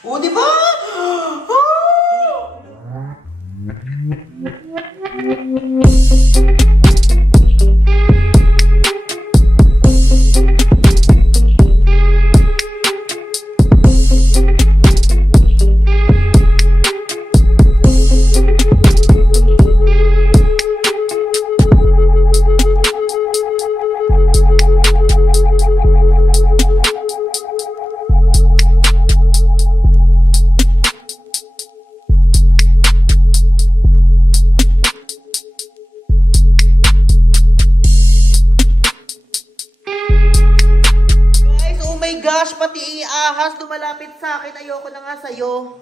O, di ba? Gosh, pati ahas lumalapit sa akin. Ayoko na nga sa'yo.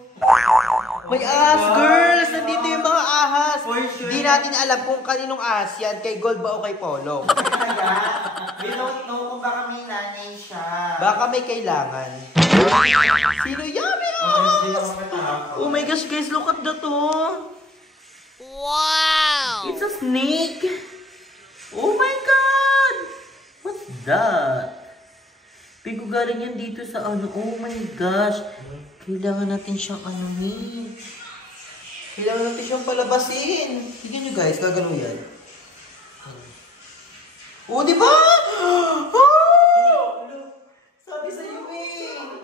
May ahas, girls! Nandito yung mga ahas. Di natin alam kung kaninong ahas yan. Kay Gold ba o kay Polo? Kaya, we don't know kung baka may nanay siya. Baka may kailangan. Sino yan? May ahas! Oh my gosh, guys, look at that, oh. Wow! It's a snake. Oh my God! What's that? Pigo galing yan dito sa ano. Oh my gosh. Kailangan natin siyang anuhin. Kailangan natin siyang palabasin. Tignan nyo guys, gagano yan. Oh, di ba? Oh! Sabi sa'yo eh.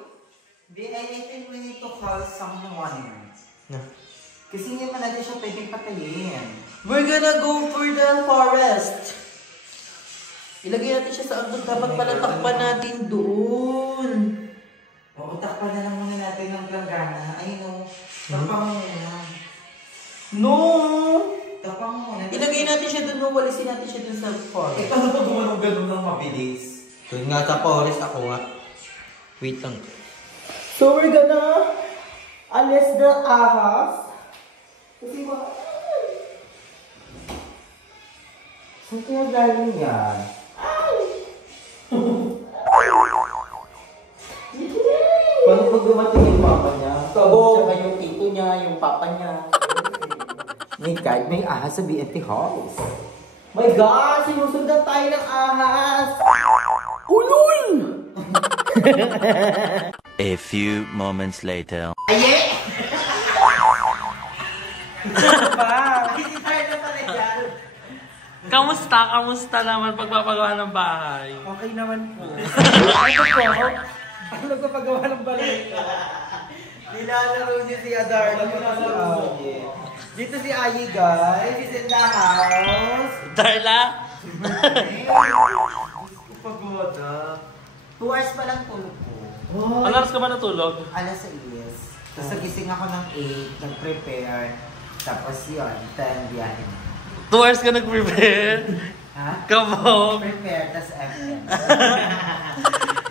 I think we need to call someone. Kasi hindi naman natin siya pwedeng patayin. We're gonna go for the forest. Ilagay natin siya sa andun. Dapat pala takpan natin doon. Oo, takpan na lang muna natin ng planggana. Ay no, takpan mo muna. No! Takpan mo muna. Ilagay natin siya doon. Walisin natin siya doon sa forest. Eh, paano pag gumano-gano ng mabilis? Doon nga sa forest ako nga. Wait lang. So we're gonna alis the ahas. Kasi mga... Saan kaya galing yan? Paano pag dumating yung papa niya? Saka yung tito niya, yung papa niya. My God, may ahas sa BNT House. My God! Sinusundan tayo ng ahas! Ulul! A few moments later. Aye! Kamusta? Kamusta naman pagpapagawa ng bahay? Okay naman po. Ano po? Ano nagpapagawa ng balay? Nilalaro niya si Adarna. Dito si Ayi guys. Is in the house. Darla? Pagoda. 2 hours pa lang tulog ko. Ano oras ka ba natulog? Alas 6. Tapos nagising ako ng 8, nag-prepare. Tapos yun, 10 biyahe na. 2 hours ka nag-prepare? Ha? Kabog! Prepare, tas FM.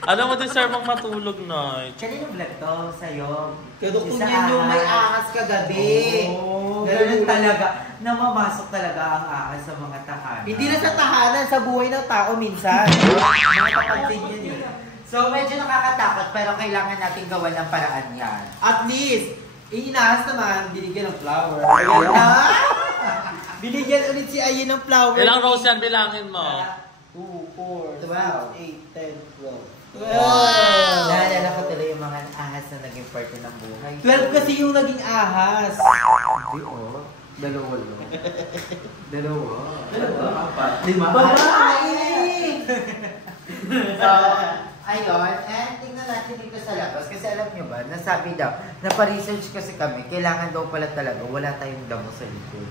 Ano mo deserve mong matulog, Noy? Kanino vlog to? Sa'yo? Kadukong Isa yan yung may ahas kagabi. Oh, Ganun talaga. Namamasok talaga ang ahas sa mga tahanan. Hindi na sa tahanan, sa buhay ng tao minsan. Nakakapansin yan eh. So medyo nakakatakot pero kailangan natin gawan ng paraan yan. At least, inahas naman, binigyan ng flower. Ayan na! Binigyan ulit si Ayin ng flower. Ilang rose yan bilangin mo? 2, 4, 6, 8, 10, 12. Wow! Naalala ko tuloy yung mga ahas na naging parte ng buhay. 12 kasi yung naging ahas. Hindi oh. Dalawa lang. Dalawa. Apat. 5. Babae! So, ayun. And tingnan natin dito sa labas. Kasi alam nyo ba, nasabi daw, naparesearch kasi kami, kailangan daw pala talaga, wala tayong damo sa likod.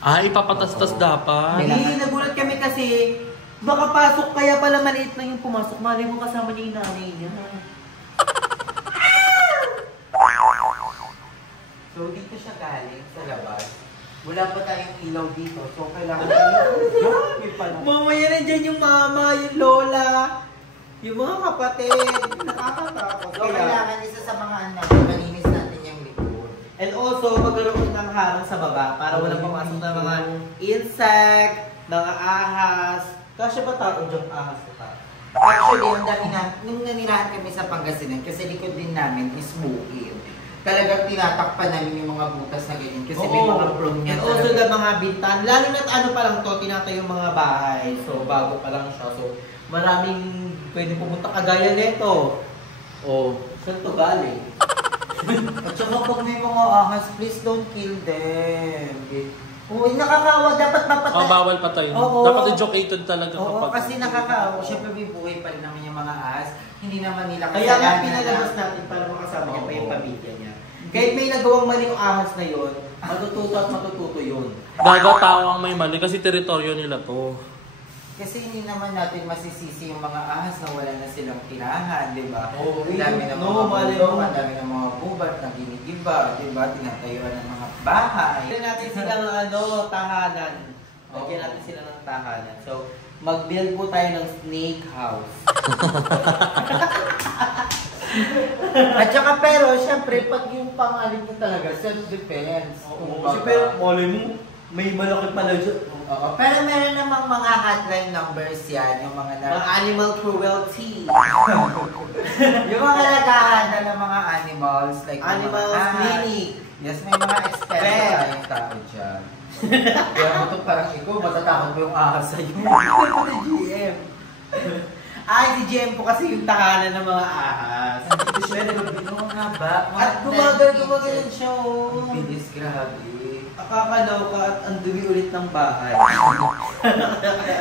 Ay, ipapatas-tas dapat. Hindi, nagulat kami kasi baka pasok kaya pala maliit lang yung pumasok. Mali mo kasama niya yung nanay niya. So, dito siya galing sa labas. Wala pa tayong ilaw dito. So, kailangan Mamaya nandiyan yung mama, yung lola, yung mga kapatid. Nakakatakot. So, kailangan isa sa mga anak, malinis natin yung likod. And also, magkaroon ng harang sa baba para walang pumasok na mga insect, mga ahas. Kasi ba tao diyang ahas na tao? Actually, ang dami na, nung nanirahan kami sa Pangasinan, kasi likod din namin is bukid. Talagang tinatakpan namin yung mga butas na ganyan kasi may mga prong niya. And also the mga bintan, lalo na't ano pa lang to, tinatay yung mga bahay. So, bago pa lang siya. So, maraming pwede pumunta kagaya nito. Oh, saan to galing? At saka pag may mga ahas, please don't kill them. Oo, nakakawa. Dapat mapatay. Oh, bawal patayin. Oo. Dapat educated talaga Oo, kapag... kasi nakakaawa. Siyempre may buhay pa rin naman yung mga ahas. Hindi naman nila Kaya nga kasalanan pinalabas na- natin para makasama niya pa yung Oo. pamilya niya. Kahit may nagawang mali yung ahas na yun, matututo at matututo yun. Gaga tao ang may mali kasi teritoryo nila to. Kasi hindi naman natin masisisi yung mga ahas na wala na silang tirahan, di ba? Oo, Ang dami ng no, mga mali bulong, mo. ang dami ng mga gubat na ginigiba, di ba? Tinatayuan ng mga bahay. Lagyan natin sila ng tahanan. Lagyan natin sila ng tahanan. So, mag-build po tayo ng snake house. At saka pero, syempre, pag yung pangalim mo talaga, self-defense. Kasi pero, mali mo, may malaki pala dyan. Oo, pero meron namang mga hotline numbers yan, yung mga Mga animal cruelty. yung mga naghahandle ng mga animals, like yung Animal mga ahas. clinic. Yes, may mga expert Pet. tayong tao dyan. Kaya mo ito parang ikaw, matatakot mo yung ahas sa'yo. Ito si GM. Ay, si GM po kasi yung tahanan ng mga ahas. Oo nga ba? At gumagal siya. oh. Ang bilis, grabe. Nakakaloka at ang dumi ulit ng bahay.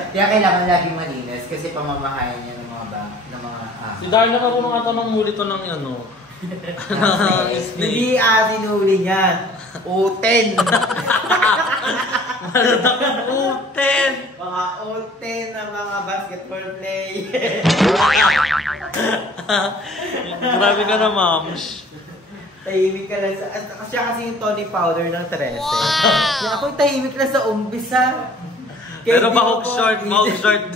Kaya kailangan laging malinis kasi pamamahayan niya ng mga ahas. Si Darla marunong ata ng muli to ng ano. Hindi sinuli niyan. O10. Uten! Mga O10 na mga basketball player. Grabe ka na, mams. Tahimik ka lang sa... Siya kasi yung Tony Powder ng 13. Wow! Ako tahimik lang sa umpisa. Pero bahok short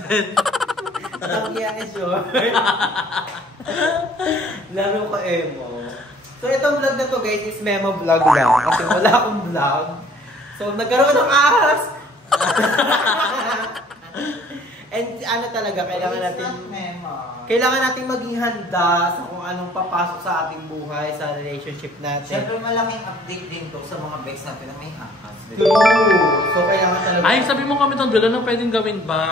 din. Ang yan is short. Laro ko emo. So itong vlog na to guys is memo vlog lang. Kasi wala akong vlog. So nagkaroon ng ahas. And ano talaga, kailangan natin maging handa sa kung anong papasok sa ating buhay, sa relationship natin. Siyempre malaking update din to sa mga bikes natin na may ahas. True. So kailangan talaga. Ay, sabi mo kami itong dulo na pwedeng gawin ba?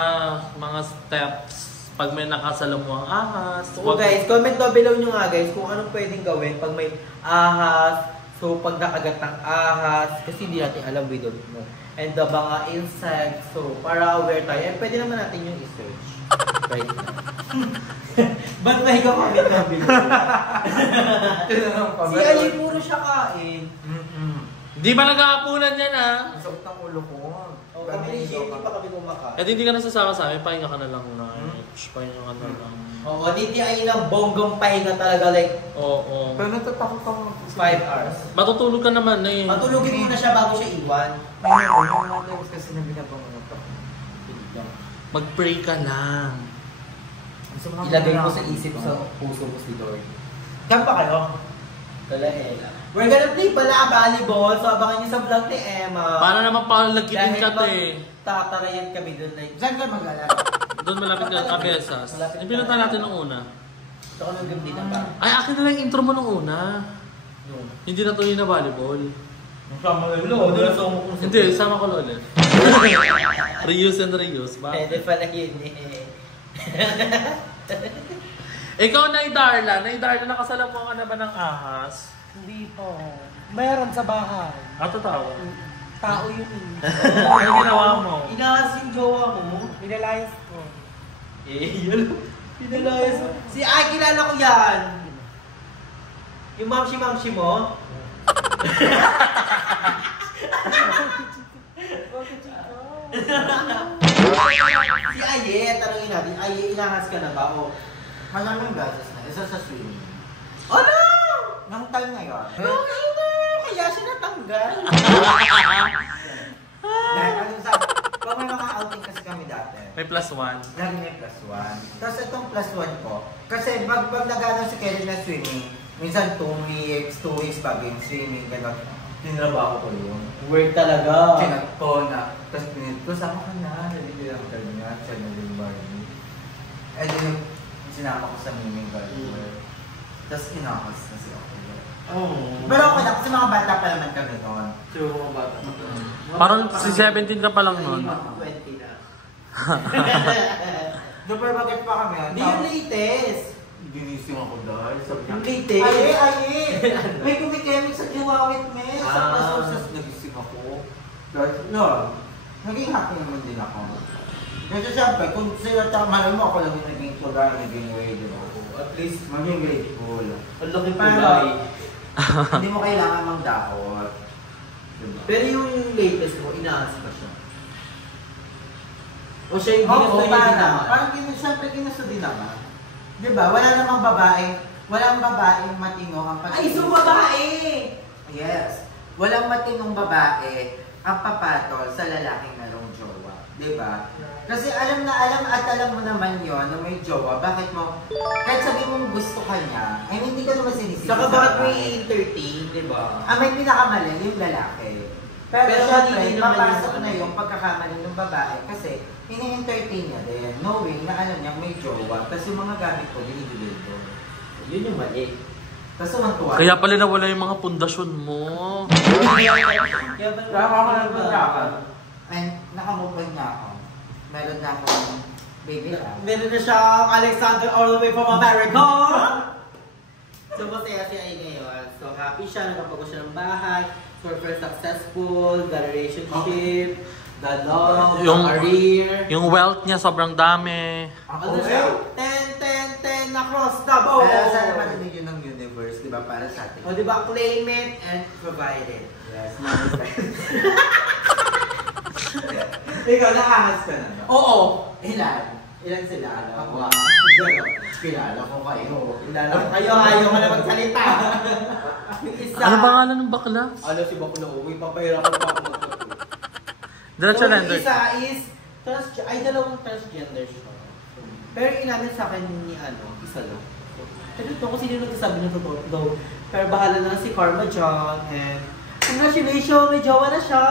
Mga steps pag may nakasalamuhang ahas. So guys, comment down below nyo nga guys kung anong pwedeng gawin pag may ahas. So pag nakagat ng ahas, kasi hindi natin alam, we don't know. And the mga insects, so para aware tayo, and pwede naman natin yung i-search. Right now. Ba't may comment down below? Si Ali puro siya kain. Di ba nag-aapunan yan ah? Ang sakit ng ulo ko. O kami ni Shay, hindi pa kami kumakain. Eh hindi ka nasasama sa amin, pahinga ka na lang na. Pahinga ka na lang. Oo, hindi ay ng bonggong pahinga talaga like Oo. Pero natatakot ako. 5 hours. Matutulog ka naman eh. Matulogin muna siya bago siya iwan. Ayun, yung mga times kasi na binabangunot ako. Mag-pray ka lang. Ilagay mo sa isip sa puso mo si Lord. Saan pa kayo? Kalaela. We're gonna play pala volleyball, so abangan niyo sa vlog ni Emma. Para naman palagitin ka to eh. Tatarayan kami doon like. Saan ka maglalaro? Doon malapit ka Cabezas. Ipinunta natin nung una. Ito kami gabdi na ba? Ay, akin na lang yung intro mo nung una. Hindi na tuloy na volleyball. Sama lang ulo, doon sa mo Hindi, sama ko ulit. Reuse and reuse. Ba? Pwede pala yun eh. Ikaw, Nay Darla. Nay Darla, nakasalamuha ka na ba ng ahas? Hindi po. Meron sa bahay. Totoo. Tao yun eh. Ano ginawa mo? Inahas yung jowa mo. Pinalayas ko. Yun. Pinalayas mo. Ay, kilala ko yan. Yung mamsi-mamsi mo. Si Aye, tanongin natin. Aye, inahas ka na ba? O. Maraming beses na. Isa sa swimming. Ano? Nang time ngayon. Kaya siya natanggal. Dahil ano sa... Pag may mga outing kasi kami dati. May +1. Lagi may +1. Tapos itong +1 ko. Kasi pag nag-ano si Kelly na swimming, minsan 2 weeks bago yung swimming, gano'n. Tinrabaho ko yun. Work talaga. Chinat ko na. Tapos pinit ko, sama ka na. Hindi lang ka niya. Siya na yung Barney. Eh din sinama ko sa miming garden. Tapos inakas na si ako. Oh. Pero okay na, kasi mga bata pa naman kami noon. Sure mga bata. Parang si 17 ka pa lang nun. 20 na. Super bagay pa kami. Hindi yung latest. ginising ako dahil sabi niya, Hindi, te. Aye! May kumikemik sa Chihuahuit, me. Ah. Sa nagising ako. Dahil, no, naging happy naman din ako. Kasi syempre, kung sila malay mo ako lang yung naging tuloy, naging way, di ba? At least, Maging grateful. ang laki Pero, kulay. hindi mo kailangan magdakot. Diba? Pero yung latest mo, inaas pa siya. O siya yung Oo, ginusto niya din naman. parang syempre ginusto din naman. Diba? Wala namang walang babaeng matinong ang Ay, so babae! Yes. Walang matinong babae ang papatol sa lalaking merong jowa. Diba? Kasi alam at alam mo naman yon na may jowa, bakit mo, kahit sabi mong gusto ka niya, ay hindi ka naman sinisisi. Saka bakit mo i-entertain, di ba? May pinakamali yung lalaki. Pero Pero syempre, hindi naman papasok yung na ano. yung pagkakamali ng babae kasi ini-entertain niya din, knowing na alam niya may jowa, kasi yung mga gamit ko, binibigay ko. Yun yung mali. Tapos tuwan. Kaya pala nawala yung mga pundasyon mo. Drama ako ng drama. And nakamove on niya ako. Meron na akong baby lang. Meron na siyang Alexander all the way from America! So, masaya siya ay ngayon. So, happy siya, nagpapago siya ng bahay. Super successful, the relationship, the love, Yung- the career. Yung wealth niya sobrang dami. Ano siya? 10 across the board! Para sa naman yun ng universe, di ba? Para sa atin. O, di ba? Claim it and provide it. Yes, ikaw, nakahas ka na ba? Oo! Ilan? Ilan sila? Ako. Kilala ko kayo. Kilala ko kayo, ayaw ka na magsalita. Yung isa. Ano pangalan ng bakla? Ano si Bakula? Uy, papayra ko pa ako magpapit. Diretso So, lang. yung isa is, dalawang transgender siya. Pero inamin sa akin ni isa lang. Pero ito kung sino nagsasabi ng totoo. Pero bahala na si Karma John and congratulations, may jowa na siya!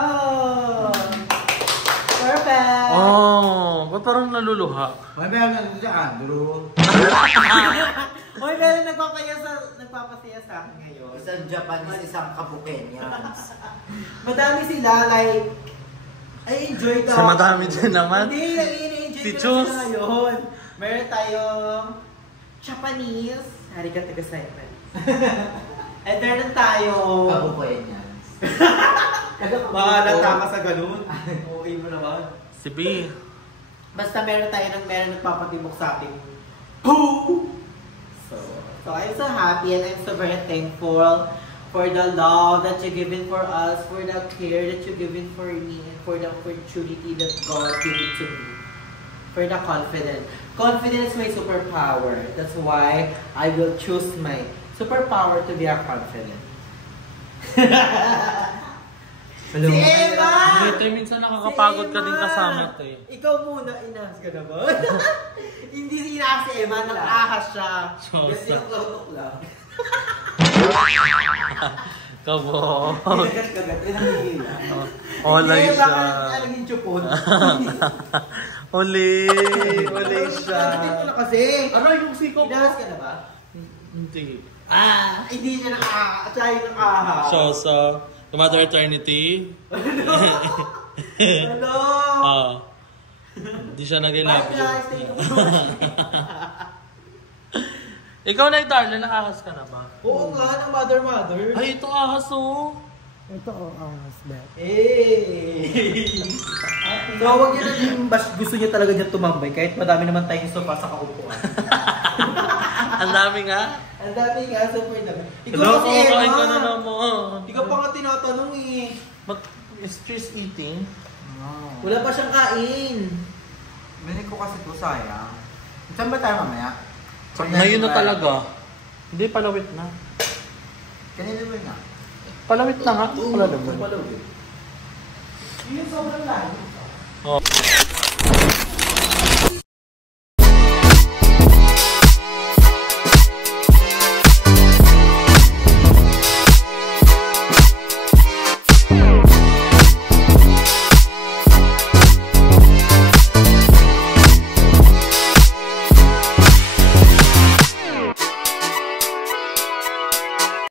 Perfect! Oh, ba't parang naluluha? May meron na si Andrew. Uy, pero nagpapasaya sa akin ngayon. Isang Japanese, isang Kabukenyans. Madami sila, like, I enjoy ka. Si madami din naman. Hindi, i-enjoy Si ko Chus. na sila ngayon. Meron tayong Japanese. Arigato gozaimasu. And meron tayong Kabukenyans. mahalata ka sa ganun. Okay mo naman. Si B. Basta meron nagpapatibok sa ating poo! So I'm so happy and I'm so very thankful for the love that you've given for us, for the care that you've given for me, and for the opportunity that God gave to me. For the confidence. Confidence is my superpower. That's why I will choose my superpower to be a confident. Hello. Si Eva! Ito minsan nakakapagod ka din kasama ito eh. Ikaw muna, inahas ka na ba? Hindi inahas si Eva, nag-ahas siya. So, Kasi yung lang. Kabo. Kagat-kagat, pinangihila. Olay Hindi, siya. baka alam yung chupon. Uli siya. Hindi ko na kasi. Aray, yung siko ko. Inahas ka na ba? Hindi. Hindi siya naka-ahas. Siya yung naka-ahas. So, the Mother Eternity. Hello! Hindi siya nag-love Bye you. guys, thank you for watching. Ikaw na, Darla, nakahas ka na ba? Oo nga, ng mother. Ay, ito ahas oh. Ito, that. So, huwag niyo na din gusto niya talaga niya tumambay kahit madami naman tayong sopa sa kaupuan. Ang dami nga. Ang dami nga, super dami. Ikaw Hello, kasi Emma. kumakain ka na naman. Ikaw pa nga tinatanong eh. Is Tris eating? Wala pa siyang kain. Binig ko kasi ito, sayang. Saan ba tayo mamaya? Ngayon na talaga. Hindi, palawit na. Kanina ba nga? Palawit na nga. Wala naman. Palawit. Yun sobrang layo. Oh.